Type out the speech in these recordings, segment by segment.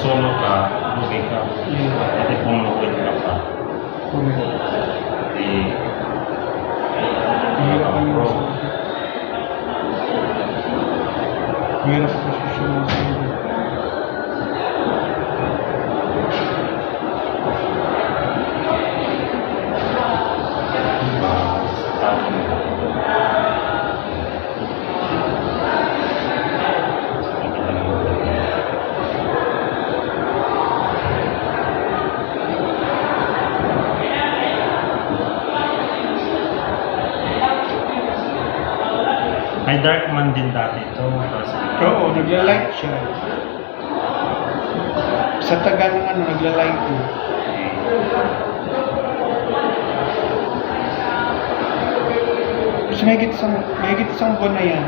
solo ka, lugi ka. Pati kung lugod ka pa. Di... Bro. Mahirap sa posisyon mo sa iyo. May dark man din dati ito. Oo, nagla-light siya. Sa taga ng ano, nagla-light mo. Kasi may isang buwan na yan.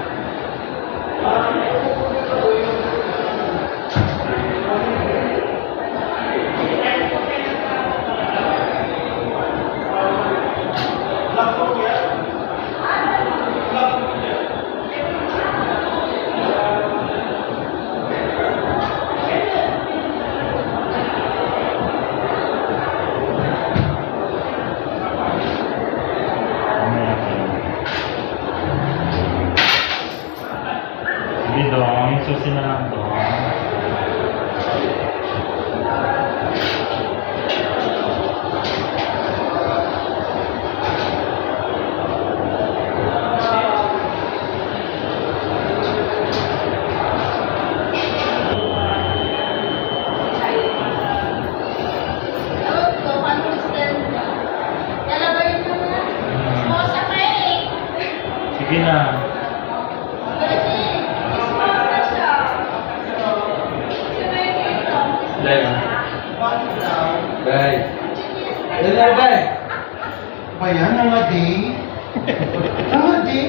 Hindi dong, susi na lang dong. Sige na. Bye. Bye. Bye. Bayan, nangaday. Nangaday.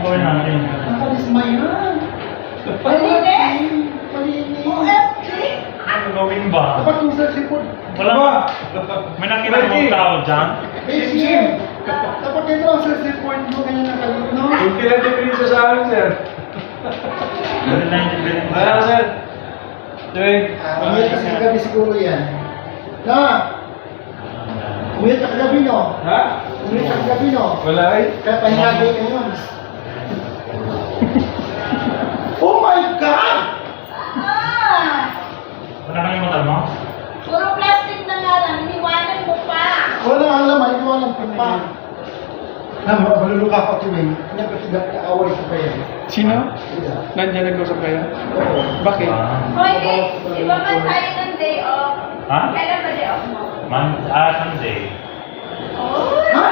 Buhay natin. Nakalismayan. Malinis? Malinis. Ano gawin ba? Dapat kung sa sipon. Wala ba? May nakita mong tao dyan? Sim. Dapat dito ang sa sipon mo ganyan nakalito, no? Yung pinag-difference sa amin, sir. Wala na yung difference. Ano, sir? Tuwing. Umiyat kasi kagabi siguro yan. Na! Umiyat ka kagabi, no? Ha? Umiyat ka kagabi, no? Wala eh. Kaya pahinagay ka yun. Oh my God! Wala kang motor mo? Puro plastic na nga lang, iniwanan mo pa. Wala ang laman, ito walang pipa. Na, maluluka ko ito eh. Hindi ko sigat kaaway sa kaya. Sino? Nandiyan nag-usap kayo? Bakit? Hoy, di ba man tayo ng day off? Ha? Kailan ba day off mo? Sunday. Oh, Ha?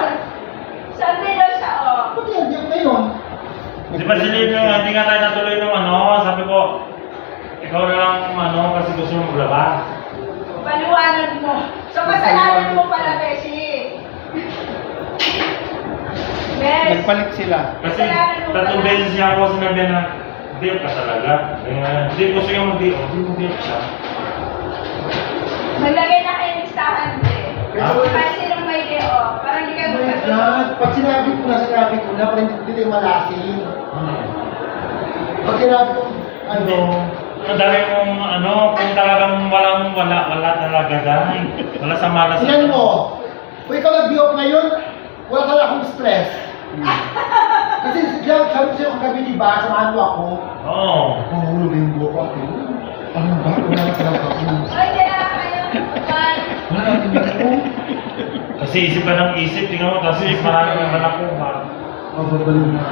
Sunday daw siya off. Ba't yan? Diyan ngayon? Di ba silip yung hindi nga tayo natuloy ng ano? Sabi ko, ikaw na lang ano kasi gusto mo maglaba. Paliwanag mo. So, kasalanan mo pala, Beshi. Besh. Nagpalit sila. Kasi tatlong beses niya ako sinabi na di ka talaga. Hindi gusto niya mag-di-off. Hindi mag-di-off siya. Maglagay na kayo ng listahan, eh. Ha? Para sinong may day off. Para hindi kayo Oh my magkatuloy. God! Pag sinabi ko na, parang hindi tayo malasin. Pag sinabi ko, ano, Ang dami mong ano, kung talagang wala talaga dahil. Wala sa malas. tingnan mo, kung ikaw nag-biop ngayon, wala ka lang akong stress. Kasi sabi ko sa'yo kagabi, di ba, samahan mo ako. Oo. Mahulo na yung buhok ako. Ano ba? Wala na talaga ako. Hoy, kaya kayo. Bye. Wala natin ako. Kasi isip ka ng isip, tingnan mo, tapos marami kang nakuha. Mababalo na.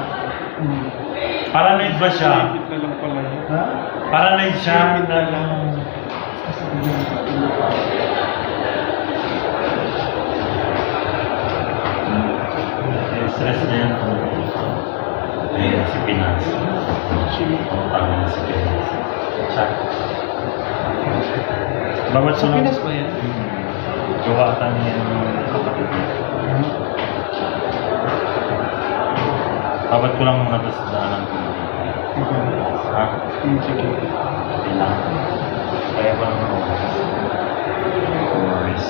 Paranoid ba siya? Na lang pala. Ha? Paranoid siya. Kasi hindi Stress na yan. Ayun, si Pinas. Ang tama na si Pinas. Siya. Bawat Sa Pinas ba yan? Gawa ka niya ng kapatid niya. Bawat ko lang muna ito sa daanan ko. Ha? Sige. Hindi lang. Kaya ko lang ako. Worries.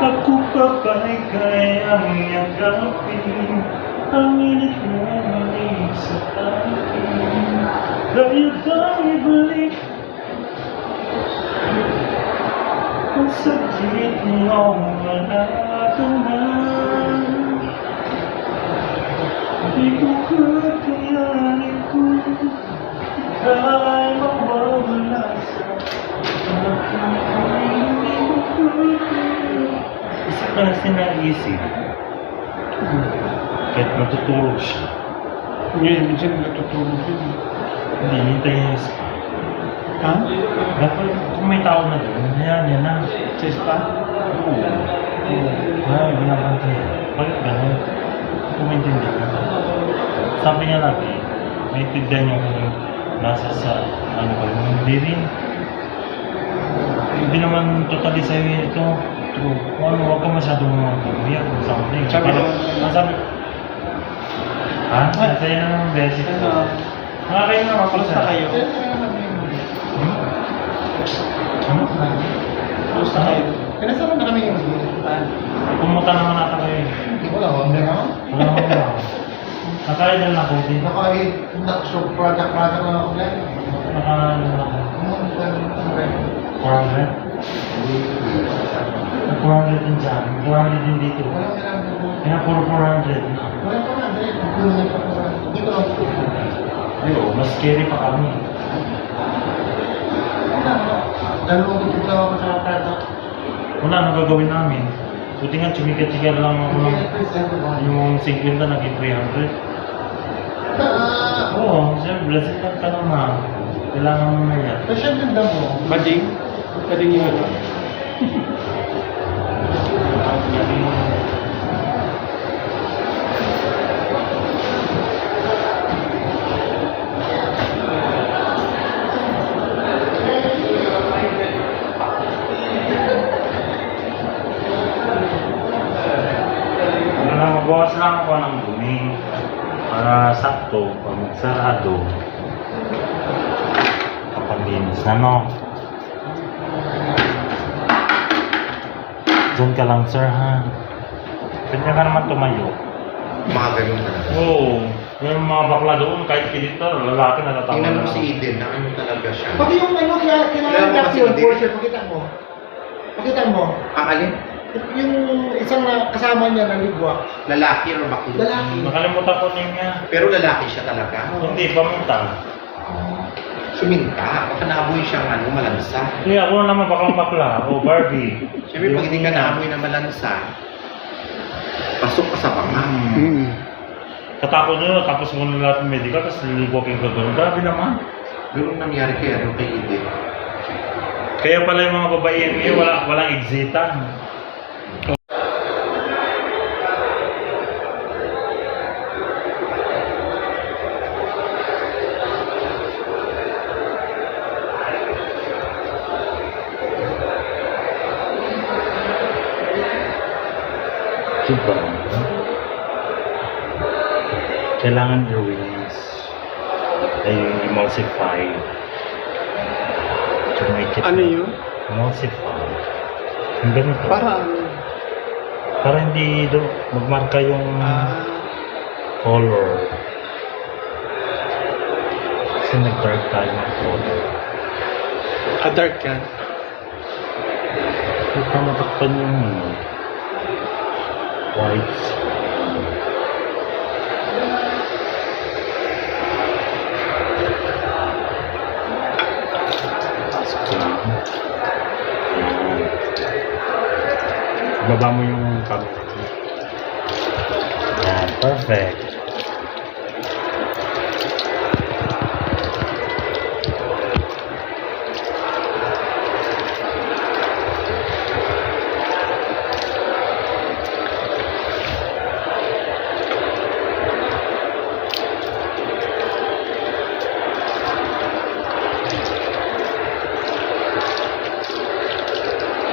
Ako pa ba'y kayang yakapin? Ang init mo mali sa akin, dahil bang ibalik ang sakit mo wala ka na. Di ko kakayanin kung ika'y mawawala sa akin. Hindi ko kakayanin. Isa ka na sinaisip. Kahit matutulog siya. Ngayon, minsan natutulog yun. Hindi, hintayin niya sa Ha? dapat kung may tao na doon, hayaan niya na. Sa spa? Oo. Ay, binabantay. Bakit gano'n? Kung maintindihan ka. Sabi niya lagi, maintindihan niya kung nasa sa ano ba yun. Hindi rin. Hindi naman totally sa'yo ito. True. Kung ano, huwag ka masyadong umiyak or something. Sabi Parang- naman- ang sabi, ha? Masaya na ng beses ko. Ano? Mga kayo na Kamusta kayo? Ano? Kamusta kayo? Pinasama na kami yung Pumunta naman natin kayo. Wala, hindi na. Wala ko na. Nakaya dyan ako din. Project lang ako dyan. Nakaya dyan ako. 400? 400 din dyan. 400 din dito. Kaya puro 400 na. Ay, oh, mas scary pa kami. Wala nang gagawin namin. Buti nga chumika-chika lang ako ng yung 50 naging 300. Oo, siyempre, blessed lang ka naman. Kailangan mo na yan. Bading? Bading yun. Magbawas lang ako ng dumi para sakto, pag magsarado, kapag linis na, no? Diyan ka lang, sir, ha? Pwede ka naman tumayo. Mga ganun na. Oo. Yung mga bakla doon, kahit pinito, lalaki natatawa Tingnan na mo lang. si Eden, na ano talaga siya. Pati yung ano, Alam kailangan mo kasi kasi yung hindi. portion, pakita mo. Pakita mo. Ang alin? Yung isang kasama niya na ligwa. Lalaki or bakla? Lalaki. Nakalimutan ko niya. Pero lalaki siya talaga. Hindi, pamunta. Suminta. Baka naamoy siyang ano, malansa. Hindi, ako na naman baklang bakla. O Barbie. Siyempre, pag hindi ka naamoy na malansa, pasok ka sa panga. Katakot nyo, tapos mo na lahat ng medical, tapos liligo kayong gagawin. Grabe naman. Ganun nangyari kay ano kay Eden. Kaya pala yung mga babae ngayon, walang exitan. Diba? Kailangan i-rinse. Ay, emulsify. To make it Ano yun? emulsify. Yung ganito. Para ano? Para hindi magmarka yung color. Kasi nag-dark tayo ng color. Dark yan. Huwag ka matakpan yung whites. Baba mo yung camera. Yan, perfect.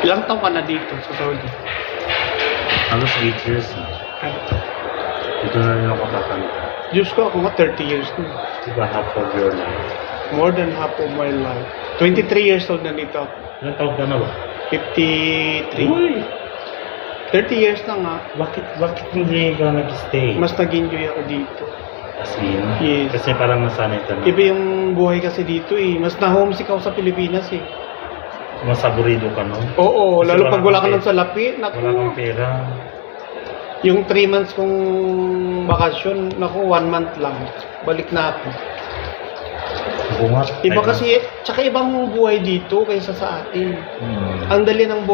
Ilang taon ka na dito sa Saudi? Halos 8 years na. Dito na rin ako tatanda. Diyos ko, ako nga 30 years na. Diba half of your life? More than half of my life. 23 years old na dito ako. Ilang taon ka na ba? 53. Uy! 30 years na nga. Bakit hindi ka nag-stay? Mas nag-enjoy ako dito. As in? Yes. Kasi parang nasanay ka na. Iba yung buhay kasi dito eh. Mas na-homesick ako sa Pilipinas eh. Mas aburido ka, no? Oo, Kasi lalo pag wala ka kang ng salapi. Naku, Wala kang pera. yung 3 months kong bakasyon, naku, 1 month lang. Balik na ako. Bungat. Iba kasi, tsaka ibang buhay dito kaysa sa atin. Ang dali ng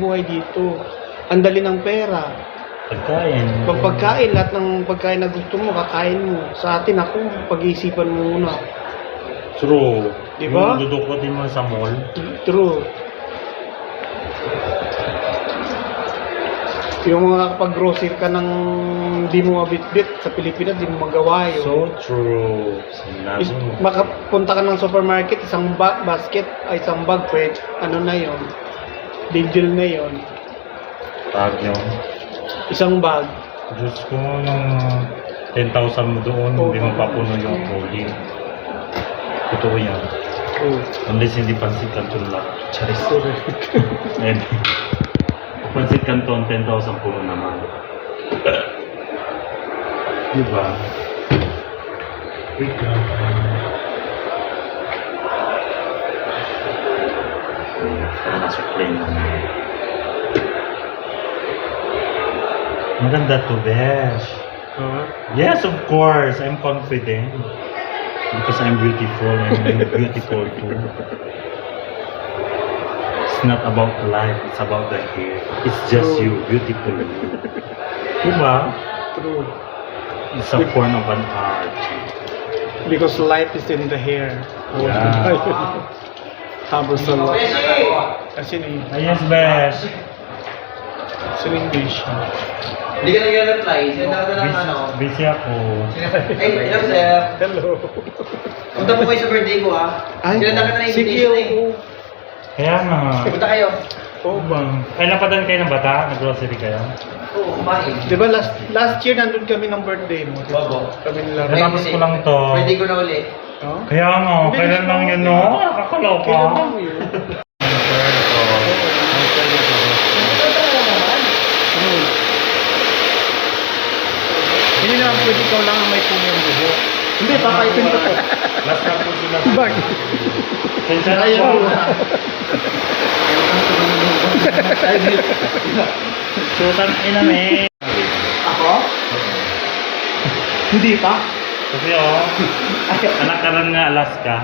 buhay dito. Ang dali ng pera. Pagkain. Pag pagkain, lahat ng pagkain na gusto mo, kakain mo. Sa atin ako, pag-iisipan mo muna. True. Diba? Yung dudukotin mo sa mall. True. Yung mga kapag grocery ka ng di mo mabitbit sa Pilipinas, di mo magawa yun. So true. Sinabi mo. Makapunta ka ng supermarket, isang basket, ay isang bag, pwede, ano na yon, big deal na yon. Tag nyo. Isang bag. Diyos ko, nung 10,000 mo doon, hindi mo papuno yung trolley. Totoo yan. Oh. Unless hindi pansit kanton lang. Charis. And, pansit kanton, 10,000 puno naman. Diba? Wait lang. Para nasa plane naman. Maganda to, Besh. Yes, of course. I'm confident. Because I'm beautiful and I'm beautiful too. It's not about life, it's about the hair. It's just you, beautiful you. Diba? True. It's a form of an art. Because life is in the hair. Yeah. Tapos sa Beshi! kasi ni Ah, yes, Besh. sa English. Hindi ka nag-reply. Send ako ng ano. Busy ako. Ay, hello sir. Hello. Punta po kayo sa birthday ko ha. Sinanda ka na ng sige, invitation eh. oo. Kaya nga. Punta kayo. Oo ba? Ay, napadan kayo ng bata? Nag-grocery kayo? Oo, kumain. Di ba last year nandun kami ng birthday mo? Di ba? Opo. Kami nila. Natapos ko lang to. Birthday ko na ulit. Oh? Kaya nga, kailan lang yun, no? Nakakalaw ka. Kailan lang yun? Hindi naman pwede ikaw lang ang may punyang buho. Hindi, papaitin ko to. Last na po sila. Bakit? Kaya na Ayaw. po. Sutan ina eh. Ako? Hindi pa? Kasi anak ka rin nga Alaska.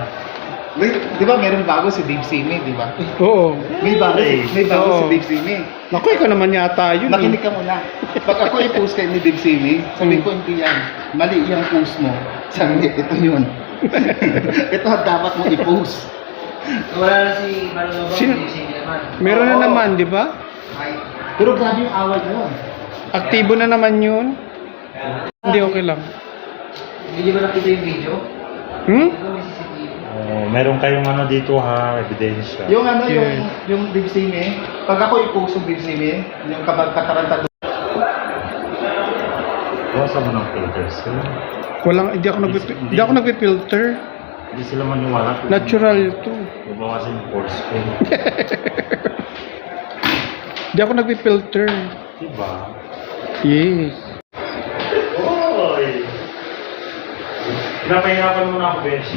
Di ba meron bago si Dave Simi, di ba? Oo. May bago Oo. si Dave Simi. Naku, ikaw naman yata yun. Makinig ka muna. Pag ako i-post kay ni Dave Simi, sabi ko hindi yan. Mali yung post mo. Sabi, ito yun. Ito ang dapat mo i-post. Wala na si Manolo Sino? Sige naman. Meron na naman, di ba? Pero grabe yung awal na yun. Aktibo na naman yun. Hindi, okay lang. Hindi ba nakita yung video? Hmm? Ito may CCTV. Oh, meron kayong ano dito ha, ebidensya. Yung ano, Yes. yung Dave Simi, pag ako i-post yung Dave Simi, yung kataranta doon. Bawasan mo ng filters. Walang, hindi ako nagpi-filter. Hindi sila maniwala. Natural to. Bawasan yung pores ko. Hindi ako nagpi-filter. Diba? Yes. Oy! Pinapahirapan mo na ako, Beshi.